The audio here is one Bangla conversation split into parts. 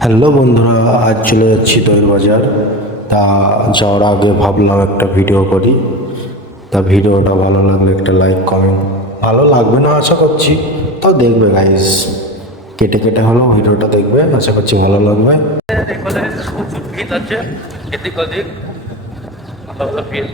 হ্যালো বন্ধুরা, আজ চলে যাচ্ছি দইয়ের বাজার। তা যাওয়ার আগে ভাবলাম একটা ভিডিও করি। তা ভিডিওটা ভালো লাগলে একটা লাইক কমেন্ট, ভালো লাগবে না আশা করছি, তাও দেখবে গাইস, কেটে কেটে হলেও ভিডিওটা দেখবে, আশা করছি ভালো লাগবে। প্রচুর ভিড় আছে এদিক ওদিক, ভালো ভালো ভিড়।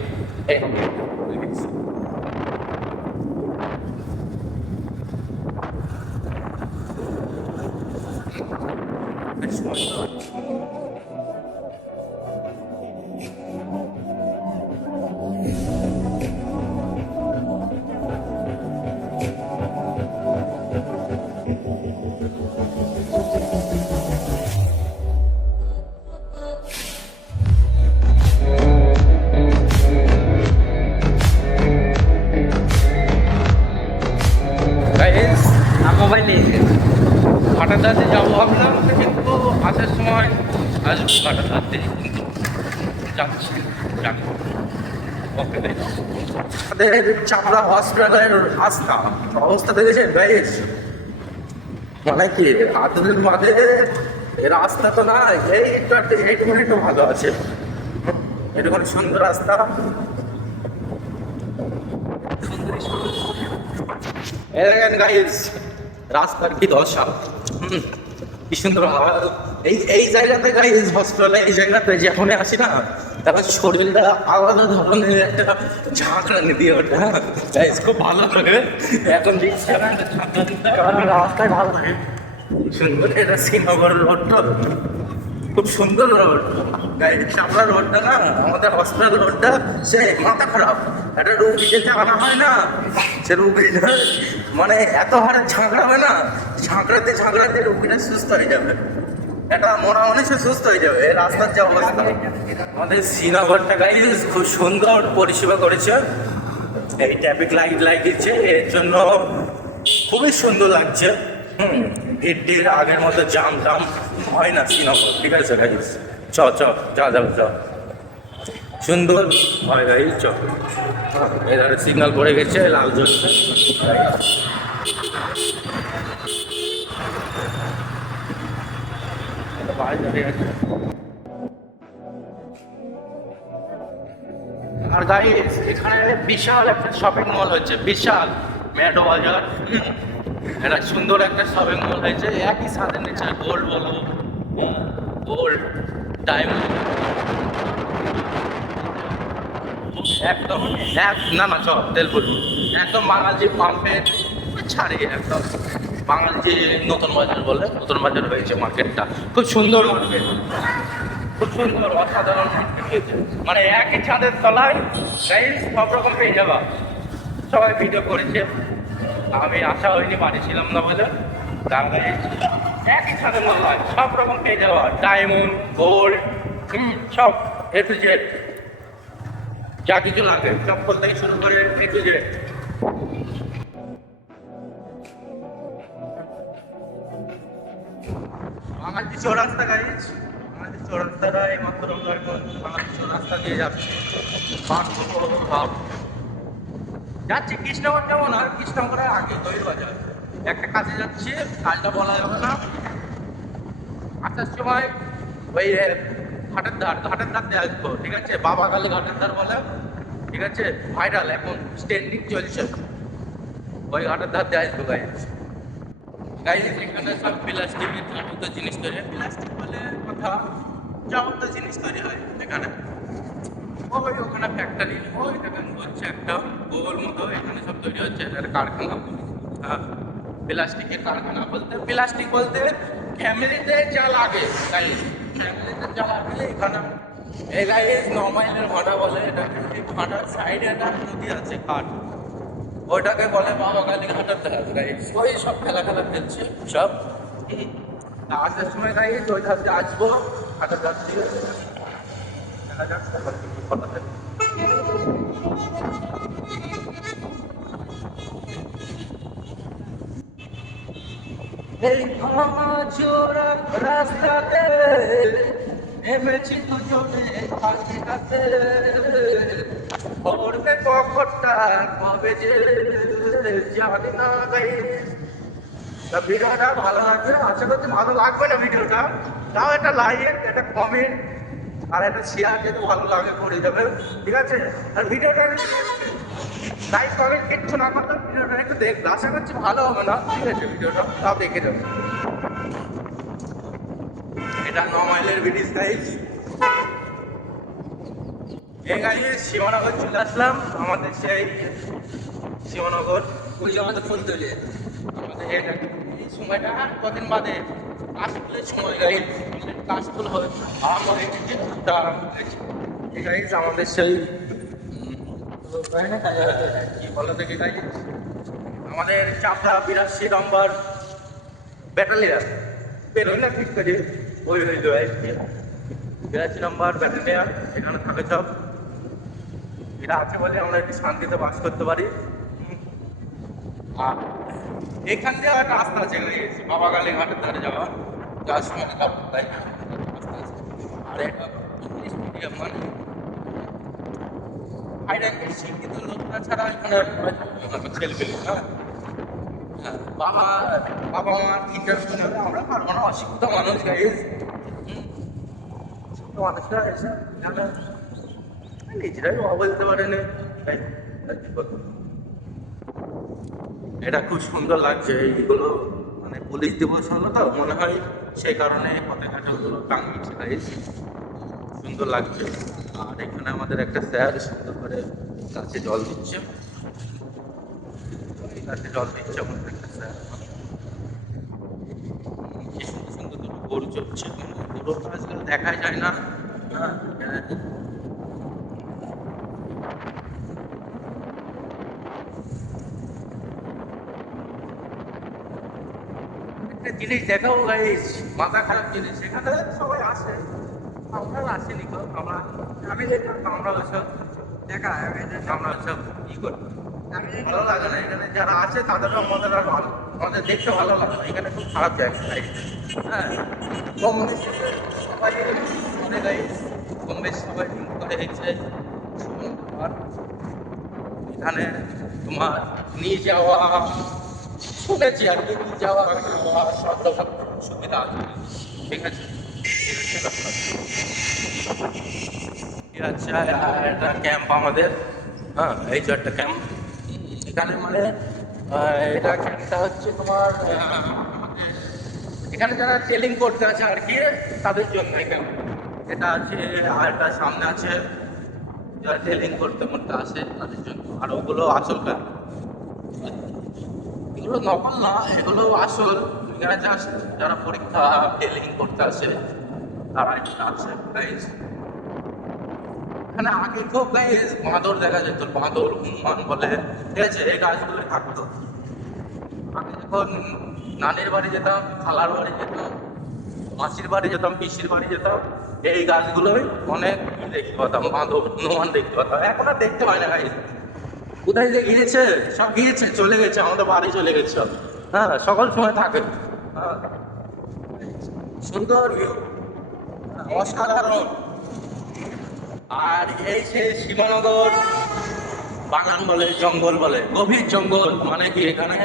মোবাইল নিয়েছে ঘাটাদাতে যাবো ভাবলাম, কিন্তু আসার সময় আসবো ঘাটাদাতে, কিন্তু যাচ্ছি জানি। ওকে, আমাদের চামড়া হসপিটালের রাস্তা অবস্থা দেখেছেন গাইস? মানে কি এতদিন বাদে রাস্তা তো না, এইটুকুনি একটু ভালো আছে, এটুকুনি সুন্দর রাস্তা, দেখেন গাইস রাস্তার কি দশা, কি সুন্দর। এই জায়গাতে গাইস হসপিটালে, এই জায়গাতে যখন আসি না, তারপর শরীরটা আলাদা ধরনের একটা ঝাঁকড়া দিয়ে ওঠে। হ্যাঁ গাইস, খুব ভালো লাগে এখন রাস্তায়, ভালো লাগে সুন্দর। এটা শ্রীনগর রোডটা খুব সুন্দর রোড গাইস, চামড়া রোডটা না, আমাদের হসপিটাল রোডটা সে মাথা খারাপ। একটা রুগী যেতে আনা হয় না, সে রুগীটা মানে এত হারে ঝাঁকড়া হয় না, ঝাঁকড়াতে রুগীটা সুস্থ হয়ে যাবে, এটা মনে মনে সে সুস্থ হয়ে যাবে। এই রাস্তার যে অবস্থা, আমাদের শ্রীনগরটা গাইস খুব সুন্দর পরিষেবা করেছে, এই ট্রাফিক লাইট লাগিয়েছে, এর জন্য খুবই সুন্দর লাগছে। ভিড় আগের মতো জাম হয় না শ্রীনগর, ঠিক আছে গাইস? যা সুন্দর হয় গাইস। এধারে সিগন্যাল পড়ে গেছে, লাল জ্বলছে। আর গাইস এখানে বিশাল একটা শপিং মল হচ্ছে, বিশাল মেট্রো বাজার। এটা সুন্দর একটা শপিং মল হয়েছে, একই সাথে নিচে গোল্ড বলো, গোল্ড ডায়মন্ড, একদম না সব তেলপুর একদম বাঙালি পাম্পের ছাড়িয়ে, একদম বাঙালি যে নতুন বাজার বলে, নতুন বাজার হয়েছে মার্কেটটা, খুব সুন্দর মার্কেট, খুব সুন্দর, অসাধারণ। মানে একই ছাদের তলায় গাইস সব রকম পেয়ে যাবা। সবাই ভিডিও করেছে, আমি আশা হয়নি, বাড়ি ছিলাম না বলে। একই ছাদের তলায় সব রকম পেয়ে যাবা, ডায়মন্ড, গোল্ড, সব এ টু জেড, যা কিছু লাগে চপ্পল থেকে শুরু করে এ টু জেড। বাঙালি চৌরাস্তা গাইস, বাঙালি চৌরাস্তাটা এইমাত্র বাঙালি চৌরাস্তা দিয়ে যাচ্ছে, যাচ্ছি কৃষ্ণনগর যাবো না, কৃষ্ণনগরের আগে দইয়ের বাজার একটা কাজে যাচ্ছি, কাজটা বলা যাবে না। আসার সময় ওই ঘাটের ধার দিয়ে আসবো, ঠিক আছে? বাবা কালে ঘাটের ধার বলে, ঠিক আছে? ভাইরাল, এখন স্ট্রেন্ডিং চলছে, ওই ঘাটের ধার দিয়ে আসবো গাইস। এখানে সব প্লাস্টিকের যাবতীয় জিনিস তৈরি হয়, প্লাস্টিক বলে কথা, যাবতীয় জিনিস তৈরি হয় এখানে। ওখানে ফ্যাক্টরি, ওই দেখেন হচ্ছে একটা গোল মতো, এখানে সব তৈরি হচ্ছে, একটা কারখানা। হ্যাঁ, প্লাস্টিকের কারখানা বলতে, প্লাস্টিক বলতে ফ্যামিলিতে যা লাগে গাইস, ফ্যামিলিতে যা লাগে এখানে। এই গাইস 9 মাইলের ভাটা বলে এটাকে, এই ভাটার সাইডে একটা নদী আছে ঘাট, ওইটাকে বলে বাবা কালী ঘাটার ধার গাইস। ওই সব খেলা ফেলছে সব। আসার সময় গাইস ওই ধার দিয়ে আসবো, ঘাটার ধার দিয়ে দেখা যাক কথা থাকে। এই জোড়া রাস্তাতে নেমেছি দুজনে হাতে, পড়বে কখনটা কবে যে জানি না তা ভিডিওটা ভালো লাগবে, আশা করছি ভালো লাগবে না ভিডিওটা, তাও একটা লাইক, একটা কমেন্ট আর একটা শেয়ার যদি ভালো লাগে করে যাবে, ঠিক আছে? আর ভিডিওটা লাইক কমেন্ট কিচ্ছু না করলে ভিডিওটা একটু দেখবে, আশা করছি ভালো হবে না, ঠিক আছে? ভিডিওটা তাও দেখে যাবে। এটা 9 মাইলের ব্রিজ গাইস। এই গাড়ি শিবনগর চলে আসলাম, আমাদের সেই শিবনগর ওই যে আমাদের ফুলতলি, আমাদের এটা এই সময়টা কদিন বাদে কাশফুলের সময় গাড়ি, কাশফুল হয় এই গাড়ি আমাদের সেই কি বলো দেখি গাড়ি, আমাদের চাপড়া 82 নম্বর ব্যাটালিয়ান বেরোলে ঠিক করে ওই হয়ে যায় 82 নম্বর ব্যাটালিয়ান, এখানে থাকে সব। এটা আছে বলে আমরা একটু শান্তিতে বাস করতে পারি। আর এখান দিয়ে একটা রাস্তা আছে বাবা কালী ঘাটের ধারে যাওয়া, যাওয়ার সময় রাস্তা আছে। আর এটা ইংলিশ মিডিয়াম, মানে হাই র্যাঙ্কের শিক্ষিত লোকরা ছাড়া এখানে ছেলে পেলে বাবা বাবা মা টিচার শুনে আমরা পারবো না, অশিক্ষিত মানুষ গাইজ, শিক্ষিত মানুষরা এসে নিজেরাই বাবা বলতে পারেনি। এটা খুব সুন্দর লাগছে, এইগুলো মানে পুলিশ দিবস হলো তো মনে হয় সেই কারণে পতাকাটাগুলো টাঙিয়েছে গাইজ, সুন্দর লাগছে। আর এখানে আমাদের একটা স্যার সুন্দর করে গাছে জল দিচ্ছে, গাছে জল দিচ্ছে আমাদের একটা স্যার। কি সুন্দর সুন্দর দুটো গরু চলছে, গরুর আজকাল দেখাই যায় না। একটা জিনিস দেখাও গাইস, মাথা খারাপ জিনিস, এখানে সবাই আসে, আমরা আসিনি কেউ, আমি যেতাম, আমরা ওইসব দেখা আমরা ওইসব ই করি, ভালো লাগে না। এখানে যারা আছে তাদেরও আমাদের আর ভালো, আমাদের দেখতে ভালো লাগে না, এখানে খুব খারাপ জায়গা। হ্যাঁ, কম বেশি সবাই করে গাইস, কম বেশি সবাই করে হয়েছে। এখানে তোমার নিয়ে যাওয়া শুনেছি আর কি, নিয়ে যাওয়া সব রকম সুবিধা আছে, ঠিক আছে? আচ্ছা, একটা ক্যাম্প আমাদের, হ্যাঁ এই যে একটা ক্যাম্প এখানে, মানে এটা ক্যাম্পটা হচ্ছে তোমার এখানে যারা ট্রেনিং করতে আছে আর কি তাদের জন্য এই ক্যাম্প এটা আছে। আর একটা সামনে আছে যারা ট্রেনিং করতে করতে আসে তাদের জন্য, আর ওগুলো আসল ক্যাম্প, এগুলো নকল না, এগুলো আসল। এখানে জাস্ট যারা পরীক্ষা ট্রেনিং করতে আসে তারা এখানে আছে গাইস। এখানে আগে খুব গাইস বাঁদর দেখা যেত, বাঁদর হনুমান বলে, ঠিক আছে? এই গাছগুলো থাকতো আগে, যখন নানির বাড়ি যেতাম, খালার বাড়ি যেতাম, মাসির বাড়ি যেতাম, পিসির বাড়ি যেতাম, এই গাছগুলোই অনেক দেখতে পেতাম, বাঁদর হনুমান দেখতে পেতাম। এখন আর দেখতে পাই না গাইস, কোথায় যে গিয়েছে, সব গিয়েছে, চলে গেছে, আমাদের বাড়ি চলে গেছে সব। হ্যাঁ, সকল সময় থাকে, সুন্দর ভিউ, অসাধারণ। আর এই সে শিবনগর বাগান বলে, জঙ্গল বলে, গভীর জঙ্গল, মানে কি এখানে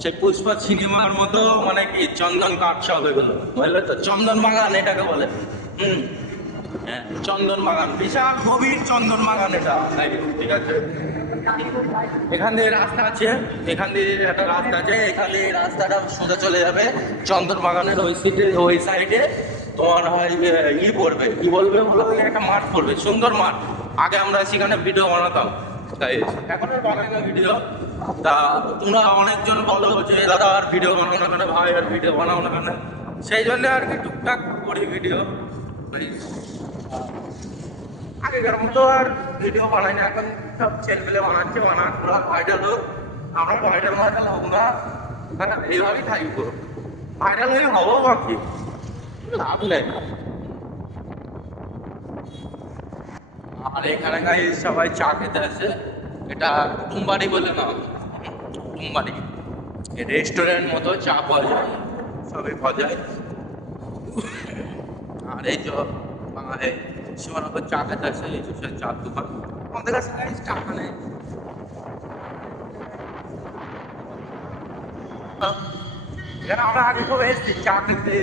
সে পুষ্পা সিনেমার মতো, মানে কি চন্দন কাঠ সব এগুলো, বুঝলে তো? চন্দন বাগান এটাকে বলে। হ্যাঁ, চন্দন বাগান, বিশাল গভীর চন্দন বাগান এটা, ঠিক আছে? এখান দিয়ে রাস্তা আছে, এখান দিয়ে একটা রাস্তা আছে, এখান দিয়ে রাস্তাটা সোজা চলে যাবে চন্দন বাগানের ওই সিটে, ওই সাইডে তোমার হয় ই পড়বে, কি বলবে বলো, একটা মাঠ পড়বে, সুন্দর মাঠ। আগে আমরা সেখানে ভিডিও বানাতাম, তাই এখন আর বানাই না ভিডিও। তা তোমরা অনেকজন বলো যে দাদা আর ভিডিও বানাও না কেন, ভাই আর ভিডিও বানাও না কেন, সেই জন্য আর কি টুকটাক করি ভিডিও। আগেকার মতো আর ভিডিও বানাই না, এখন সব ছেলেপেলে বানাচ্ছে, বানানোর ভাইরাল হোক, আমরা ভাইরাল হোক না, হ্যাঁ এইভাবেই থাকবো, ভাইরাল হয়ে হবো বাকি লাভ নেই। আর এখানে গাই সবাই চা খেতে আসে, এটা কুটুমবাড়ি বলে না, কুটুমবাড়ি রেস্টুরেন্ট মতো চা পাওয়া যায়, সবই পাওয়া যায়। আর এই যে শিবনগর চা খেতে আসে, এই যে চার দোকান, আমাদের কাছে টাকা নেই। হ্যাঁ, এখানে আমরা আগে খুব এসেছি চা খেতে,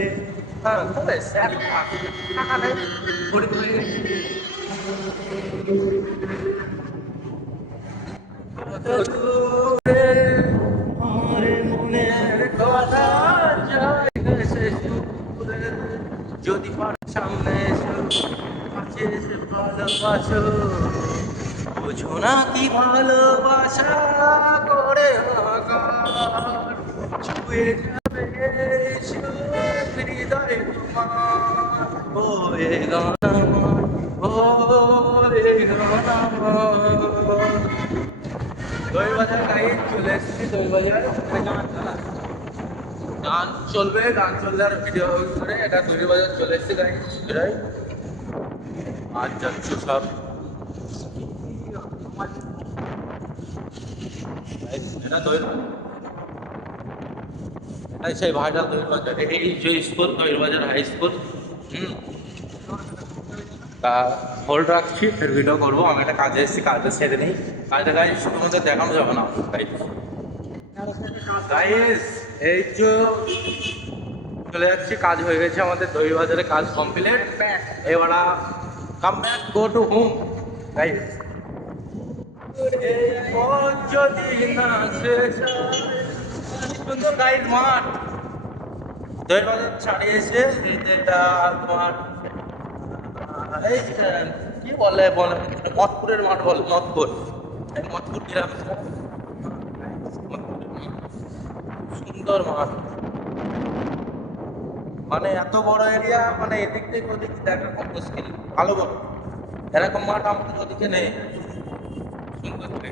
হ্যাঁ খুব এসছি, এখন টাকা নেই ঘুরে ঘুরে মনের কথা যদি পার সামনে এসো কাছে এসে ভালোবাসো, বুঝো না কি ভালোবাসা করে ছুঁয়ে যাবে হৃদয় তোমার, ও এ গান ও এ গান। দইবাজার গাড়ি চলে এসেছি, দইবাজার গান চলবে, গান চললে আর ভিডিও করে এটা দইবাজার চলে এসেছি গাড়ি প্রায় আজ যাচ্ছে সব। এটা দইবাজার, এটাই সেই ভাইরাল দইবাজার, এই যে স্কুল দইবাজার হাই স্কুল। তা হোল্ড রাখছি, ফের ভিডিও করবো। আমি একটা কাজে এসেছি, কাজটা সেরে নিই। কাজটা গাইজ শুধুমাত্র দেখানো যাবে না গাইজ, এই যে চলে যাচ্ছি, কাজ হয়ে গেছে আমাদের দইবাজারে, কাজ কমপ্লিট। এবার come back, go to home guys. যদি না শেষ হয়, সুন্দর গাইজ মাঠ দইবাজার ছাড়িয়েছে, এটা তোমার এই কি বলে বলে মতপুরের মাঠ বলে, মতপুর, এই মতপুর গ্রাম, সুন্দর মাঠ, মানে এত বড় এরিয়া, মানে এদিক থেকে ওদিক দেখা খুব মুশকিল, ভালো বড় এরকম মাঠ আমাদের ওদিকে নেই। সুন্দর করে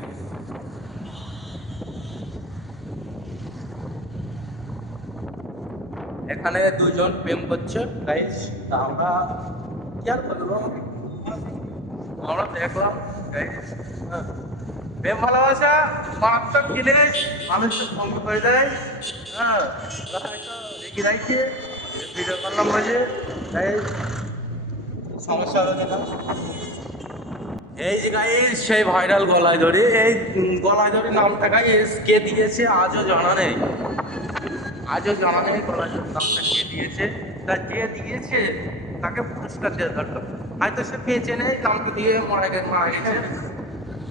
এখানে দুজন প্রেম করছে গাইস, আমরা কি আর বলবো, আমরা দেখলাম গাইস, প্রেম ভালোবাসা মারাত্মক জিনিস, মানুষকে ভঙ্গ করে দেয়। হ্যাঁ হয়তো দেখি রাখছে ভিডিও করলাম বলে গাইস, সমস্যা হচ্ছে না। এই যে গাইস সেই ভাইরাল গলায় ধরে, এই গলায় ধরে নামটা গাইস কে দিয়েছে আজও জানা নেই, আজও জানা নেই গলায় ধরে নামটা কে দিয়েছে। তা যে দিয়েছে তাকে পুরস্কার দেওয়া দরকার, হয়তো সে পেয়েছে নেই, নামটা দিয়ে মারা গেছে।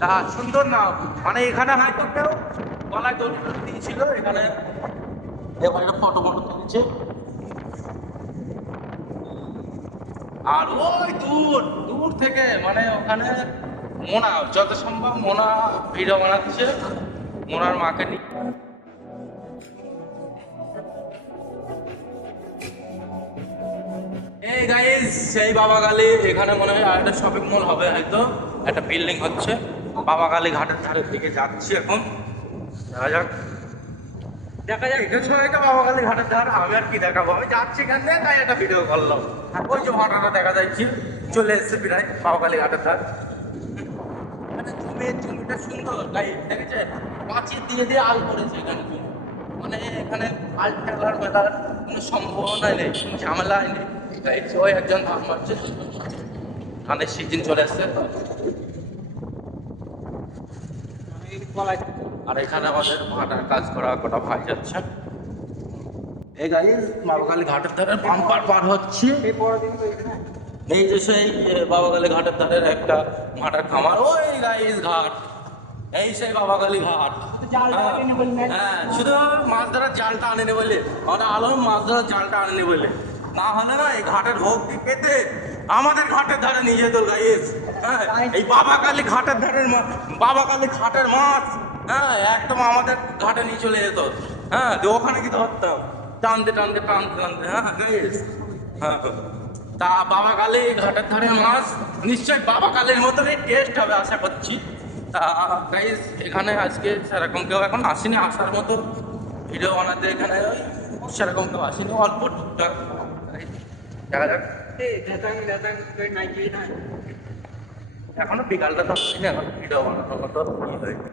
তা সুন্দর নাম, মানে এখানে হয়তো কেউ গলায় দড়ি দিয়েছিল, এখানে এবার ফটো ফটো তুলেছে। আর ওই দূর দূর থেকে মানে ওখানে মোনা, যত সম্ভব মোনা ভিডিও বানাচ্ছে, মোনার মাকে নিয়ে। এই গাইস সেই বাবাগালি, এখানে মনে হয় একটা শপিং মল হবে, হয়তো একটা বিল্ডিং হচ্ছে। বাবাগালি ঘাটের ধারের দিকে যাচ্ছি এখন, দেখা যাক দেখা যাক। এটা সবাইকে বাবাগালি ঘাটের ধার, আমি আর কি দেখাবো, আমি যাচ্ছি এখান থেকে, তাই একটা ভিডিও করলাম। ওই যে ভাটাটা দেখা যাচ্ছে, চলে এসছে প্রায় বাবাগালি ঘাটের ধার। জমিটা সুন্দর তাই দেখেছে, পাঁচিল দিয়ে দিয়ে আল করেছে এখানে, মানে এখানে আল ঠেলার বেলার কোনো সম্ভাবনাই নেই, কোনো ঝামেলাই নেই। তাই ওই একজন ধান মারছে, ধানের সিজন চলে আসছে তো। আর এখানে আমাদের ভাটার কাজ করা কটা ভাই যাচ্ছে। এই গাড়ি বাবাগালি ঘাটের ধারে বাম্পার পার হচ্ছে, এই যে সেই বাবাগালি ঘাটের ধারের একটা ভাটার খামার, ওই গাইস ঘাট, এই সেই বাবাগালি ঘাট। হ্যাঁ শুধু মাছ ধরার জালটা আনেনি বলে, আমরা আলম মাছ ধরার জালটা আনেনি বলে, না হলে না এই ঘাটের ভক্তি পেতে আমাদের ঘাটের ধারে নিয়ে যেত গাইস। হ্যাঁ এই বাবাকালী ঘাটের ধারের বাবাকালী ঘাটের মাছ, হ্যাঁ একদম আমাদের ঘাটে নিয়ে চলে যেত। হ্যাঁ ওখানে কি ধরতাম, টানতে টানতে টানতে টানতে। হ্যাঁ গাইস, হ্যাঁ তা বাবাকালী ঘাটের ধারের মাছ নিশ্চয়ই বাবাকালীর মতনই টেস্ট হবে আশা করছি। তা গাইস এখানে আজকে সেরকম কেউ এখন আসেনি, আসার মতো ভিডিও বানাতে এখানে ওই সেরকম কেউ আসেনি, অল্প টুকটাক। দেখা যাক, এখনো বিকালটা তো আসেনি, এখন ভিডিও বানানোর মতো ই হয়।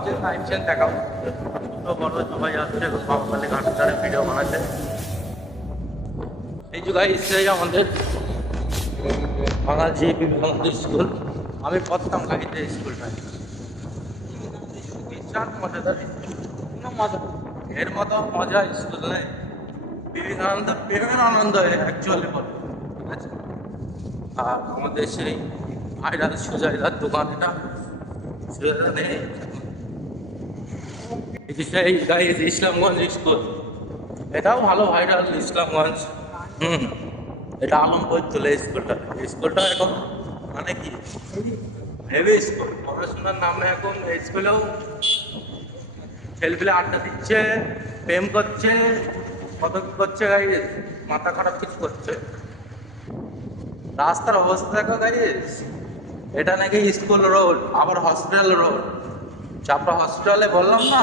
আছে সাইড চেন দেখাবো। ছোটো বড় সবাই আসছে বাবাখালী ঘাটের ধারে ভিডিও বানাচ্ছে। এই যে গাইস এই আমাদের বাঙাল জিপি বাংলাদেশ স্কুল। আমি পড়তাম গাড়িতে স্কুলটায়। বিশাল মজাদার কোনো মজা এর মতো মজা স্কুল নেই। বিবেকানন্দ প্রেমের আনন্দ অ্যাকচুয়ালি বলে, ঠিক আছে। আর আমাদের সেই ভাইরাল সুজাইদার দোকান, এটা সুজাইদা নেই। সেই গাইজ ইসলামগঞ্জ স্কুল, এটাও ভালো ভাইরাল ইসলামগঞ্জ। এটা আলমপুর চলে স্কুলটা। স্কুলটা এখন মানে কি হেভি স্কুল, পড়াশোনার নামে এখন স্কুলেও ছেলেপিলে আড্ডা দিচ্ছে, প্রেম করছে, কত কি করছে গাইজ, মাথা খারাপ কিছু করছে। রাস্তার অবস্থা দেখো গাইজ, এটা নাকি স্কুল রোড, আবার হসপিটাল রোড। চাপড়া হসপিটালে বললাম না,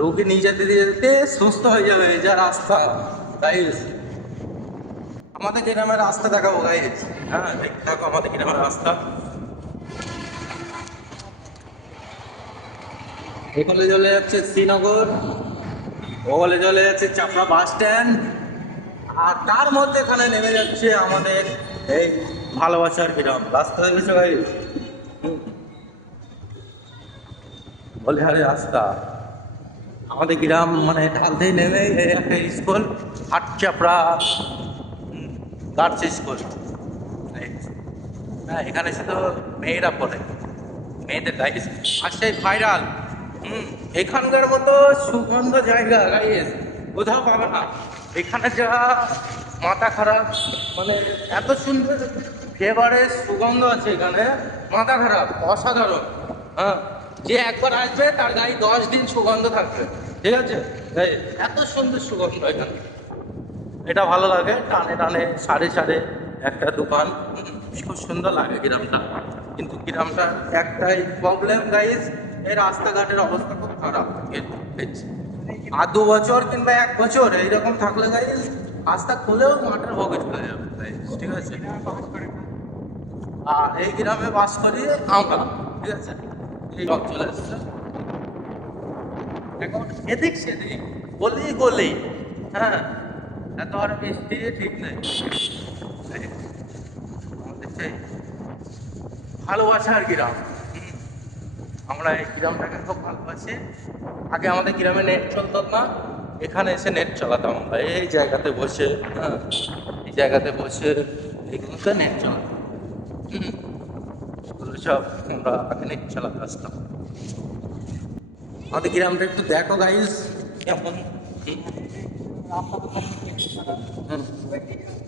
রুগী নিয়ে যেতে যেতে সুস্থ হয়ে যাবে। এই যা রাস্তা গাইজ, আমাদের গ্রামের রাস্তা দেখাবো গাইজ। হ্যাঁ দেখো আমাদের গ্রামের রাস্তা। এখানে চলে যাচ্ছে শ্রীনগর, ওখানে চলে যাচ্ছে চাপড়া বাস স্ট্যান্ড, আর তার মধ্যে এখানে নেমে যাচ্ছে আমাদের এই ভালোবাসার গ্রাম। রাস্তা দেখেছো গাইজ, বলিহারি রাস্তা। আমাদের গ্রাম মানে ঢালতেই নেমে এই একটা স্কুল, হাটচাপড়া গার্লস স্কুল। হ্যাঁ এখানে শুধু মেয়েরা পড়ে, মেয়েদের গাইজ। আর সেই ভাইরাল এখানকার মতো সুগন্ধ জায়গা গাইজ কোথাও পাবে না। এখানে যা মাথা খারাপ, মানে এত সুন্দর ফ্লেভারের সুগন্ধ আছে এখানে, মাথা খারাপ অসাধারণ। হ্যাঁ যে একবার আসবে তার গায়ে 10 দিন সুগন্ধ থাকবে, ঠিক আছে। এত সুন্দর সুগন্ধ এখানে, এটা ভালো লাগে। টানে টানে সাড়ে সাড়ে একটা দোকান, খুব সুন্দর লাগে গ্রামটা। কিন্তু গ্রামটার একটাই প্রবলেম গাইজ, এই রাস্তাঘাটের অবস্থা খুব খারাপ। আর 2 বছর কিংবা 1 বছর এইরকম থাকলে গাইজ রাস্তা খুলেও মাঠের ভোগে চলে যাবে গাইজ, ঠিক আছে। আর এই গ্রামে বাস করি আমরা, ঠিক আছে। এই রক চলে এসছে এখন এদিক সেদিক গলি গলি। হ্যাঁ এত আর বৃষ্টি ঠিক নেই। আমাদের সেই ভালোবাসার গ্রাম, আমরা এই গ্রামটাকে খুব ভালোবাসি। আগে আমাদের গ্রামে নেট চলতো না, এখানে এসে নেট চালাতাম আমরা এই জায়গাতে বসে। হ্যাঁ এই জায়গাতে বসে এইগুলোতে নেট চালাতাম। সব আমরা আগে নেট চালাতে আসতাম। আমাদের গ্রামটা একটু দেখো গাইজ কেমন।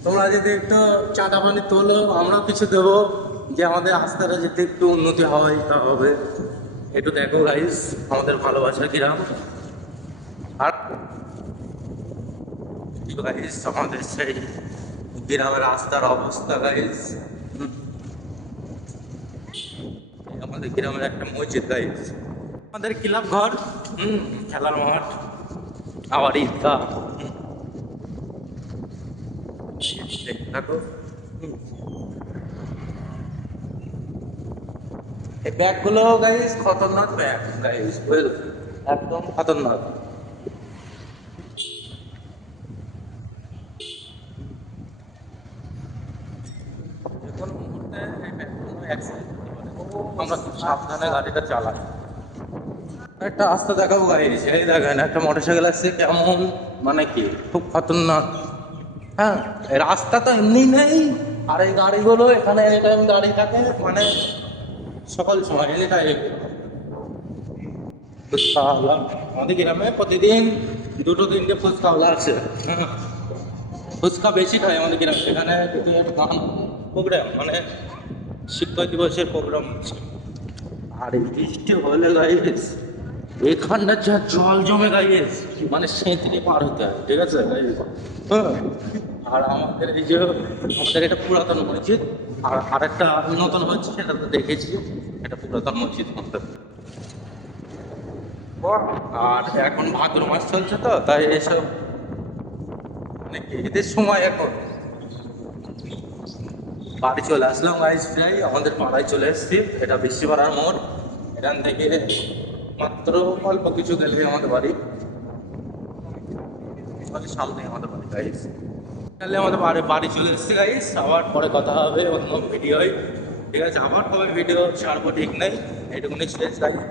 তোমরা যদি একটু চাঁদা পানি তোলো, আমরাও কিছু দেবো, যে আমাদের রাস্তাটা যদি একটু উন্নতি হয় তা হবে। একটু দেখো গাইজ আমাদের ভালোবাসার গ্রাম। আর গাইজ আমাদের সেই গ্রামের রাস্তার অবস্থা গাইজ, আমাদের গ্রামের একটা মসজিদ গাইজ, আমাদের ক্লাব ঘর, খেলার মাঠ, আবার ঈদগাহ। দেখো এই ব্যাগগুলো গাইজ খতরনাক ব্যাগ গাইজ, একদম খতরনাক। যে কোনো মুহূর্তে এই ব্যাগগুলো অ্যাক্সিডেন্ট হতে পারে, আমরা খুব সাবধানে গাড়িটা চালাই। একটা রাস্তা দেখাবো গাইজ, এই দেখেন একটা মোটরসাইকেল আসছে, কেমন মানে কি খুব খতরনাক। হ্যাঁ এই রাস্তা তো এমনি নেই, আর এই গাড়িগুলো এখানে এনি টাইম দাঁড়িয়ে থাকে, মানে সকল সময় এনি টাইম। ফুচকাওয়ালা আমাদের গ্রামে প্রতিদিন 2-3টে ফুচকাওয়ালা আছে। হ্যাঁ ফুচকা বেশি খায় আমাদের গ্রামে। এখানে গান প্রোগ্রাম, মানে শিক্ষক দিবসের প্রোগ্রাম আছে। আর এই বৃষ্টি হলে গাইজ এখানটা যা জল জমে গাইজ, মানে সেঁতরে পার হতে হয়, ঠিক আছে গাইজ। হ্যাঁ আর আমাদের এই যে আমাদের এটা পুরাতন মসজিদ, আর আরেকটা নতুন হচ্ছে সেটা তো দেখেছি, এটা পুরাতন মসজিদ আমাদের। আর এখন ভাদ্র মাস চলছে তো, তাই এসব মানে কি ঈদের সময় এখন বাড়ি চলে আসলাম গাইজ। প্রায় আমাদের পাড়ায় চলে এসেছি, এটা বিশ্বপাড়ার মোড়। এখান থেকে মাত্র অল্প কিছু গেলে আমাদের বাড়ি, বাড়ির সামনে আমাদের বাড়ি গাইস। তাহলে আমাদের বাড়ি চলে এসেছে গাইস। আবার পরে কথা হবে অন্য ভিডিওয়, ঠিক আছে? আবার কবে ভিডিও ছাড়বো ঠিক নেই, এইটুকুনি শেষ গাইস।